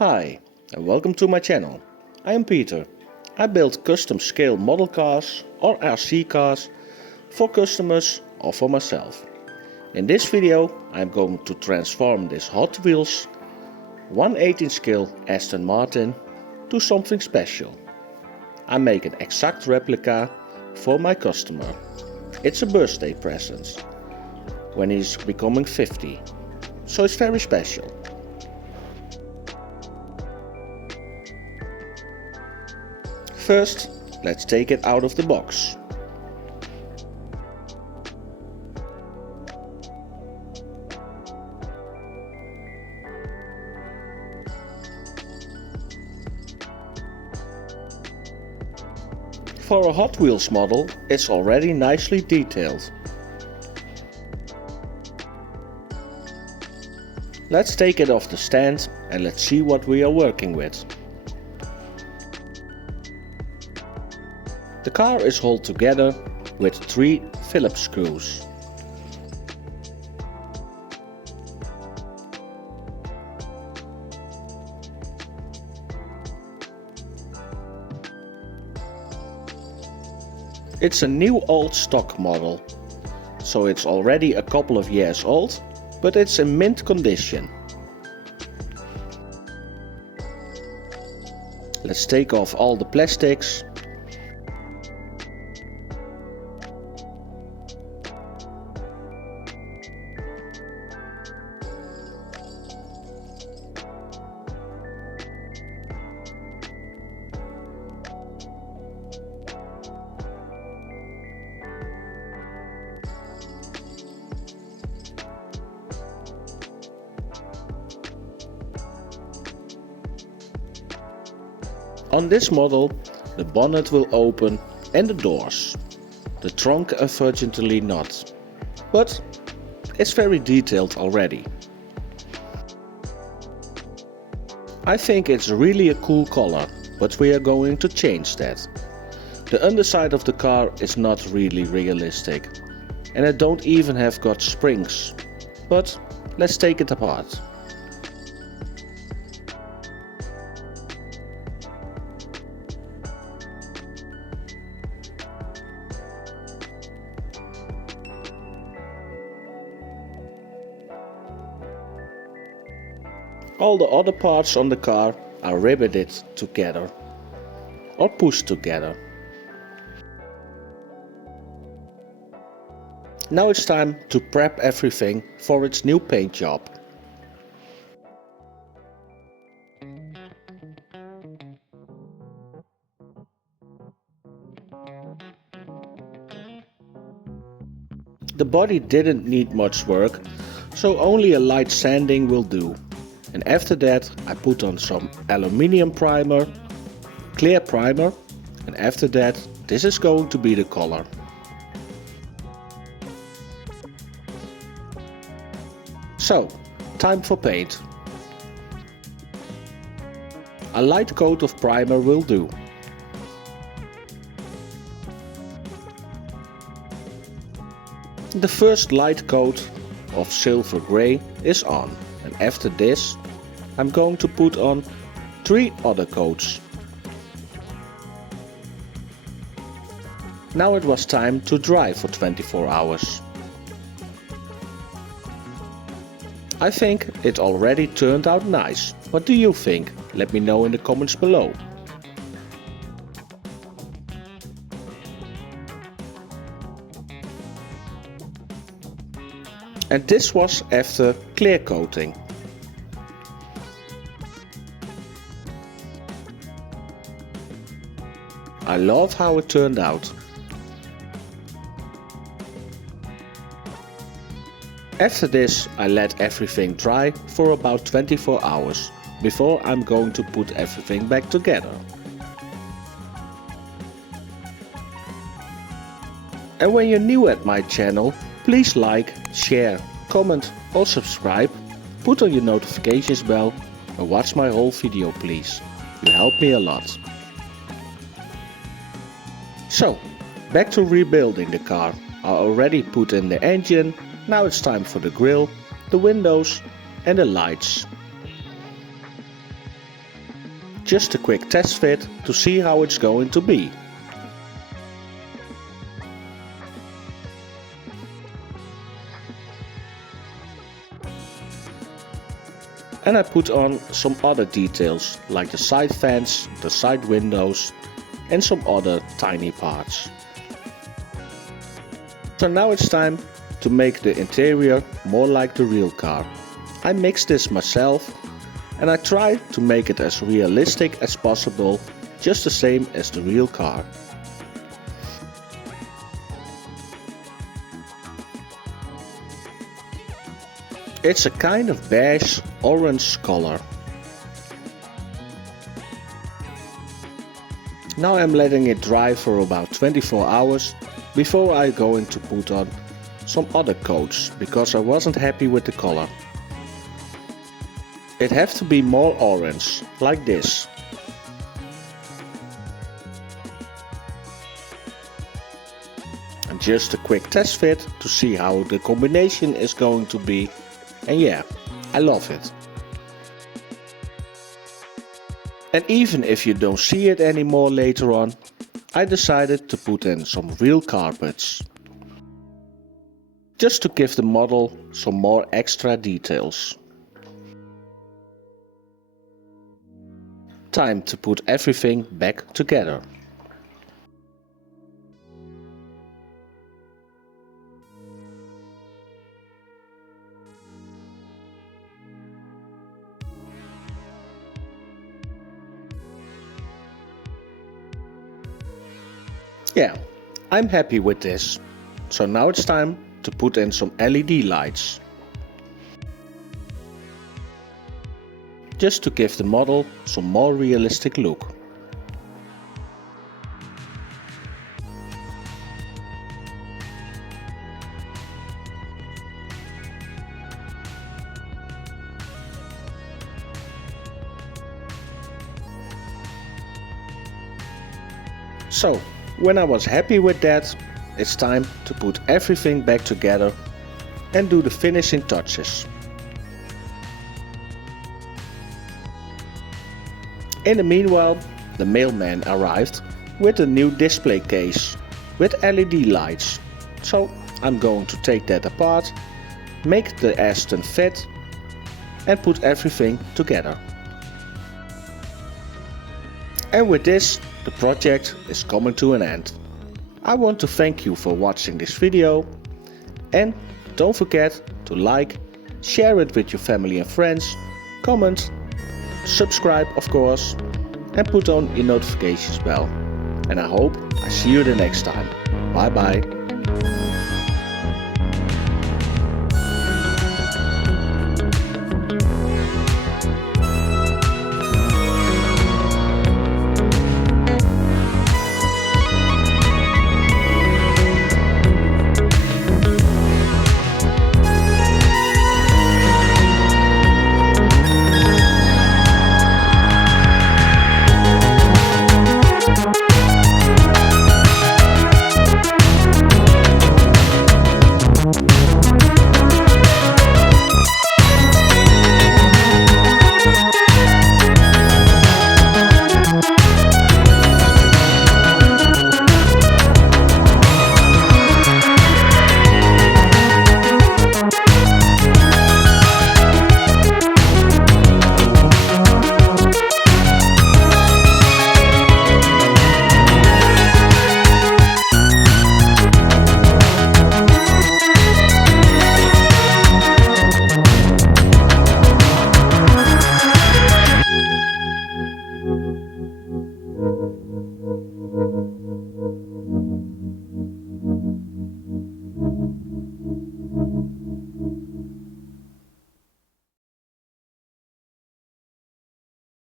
Hi and welcome to my channel. I am Peter. I build custom scale model cars or RC cars for customers or for myself. In this video I am going to transform this Hot Wheels 1/18 scale Aston Martin to something special. I make an exact replica for my customer. It's a birthday present when he's becoming 50, so it's very special. First, let's take it out of the box. For a Hot Wheels model, it's already nicely detailed. Let's take it off the stand and let's see what we are working with. The car is held together with 3 Phillips screws. It's a new old stock model, so it's already a couple of years old, but it's in mint condition. Let's take off all the plastics. On this model, the bonnet will open and the doors. The trunk unfortunately not, but it's very detailed already. I think it's really a cool color, but we are going to change that. The underside of the car is not really realistic, and I don't even have got springs, but let's take it apart. All the other parts on the car are riveted together or pushed together. Now it's time to prep everything for its new paint job. The body didn't need much work, so only a light sanding will do. And after that I put on some aluminium primer, clear primer, and after that this is going to be the color. So, time for paint. A light coat of primer will do. The first light coat of silver grey is on. And after this, I'm going to put on 3 other coats. Now it was time to dry for 24 hours. I think it already turned out nice. What do you think? Let me know in the comments below. And this was after clear coating. I love how it turned out. After this I let everything dry for about 24 hours before I'm going to put everything back together. And when you're new at my channel, please like, share, comment or subscribe, put on your notifications bell and watch my whole video please. You help me a lot. So, back to rebuilding the car. I already put in the engine, now it's time for the grille, the windows and the lights. Just a quick test fit to see how it's going to be. And I put on some other details like the side fence, the side windows and some other tiny parts. So now it's time to make the interior more like the real car. I mixed this myself and I tried to make it as realistic as possible, just the same as the real car. It's a kind of beige orange color. Now I'm letting it dry for about 24 hours before I going to put on some other coats, because I wasn't happy with the color. It has to be more orange, like this. And just a quick test fit to see how the combination is going to be. And yeah, I love it. And even if you don't see it anymore later on, I decided to put in some real carpets. Just to give the model some more extra details. Time to put everything back together. Yeah, I'm happy with this. So now it's time to put in some LED lights. Just to give the model some more realistic look. So, when I was happy with that, it's time to put everything back together and do the finishing touches. In the meanwhile, the mailman arrived with a new display case with LED lights. So I'm going to take that apart, make the Aston fit and put everything together. And with this, the project is coming to an end. I want to thank you for watching this video and don't forget to like, share it with your family and friends, comment, subscribe of course and put on your notifications bell. And I hope I see you the next time. Bye bye.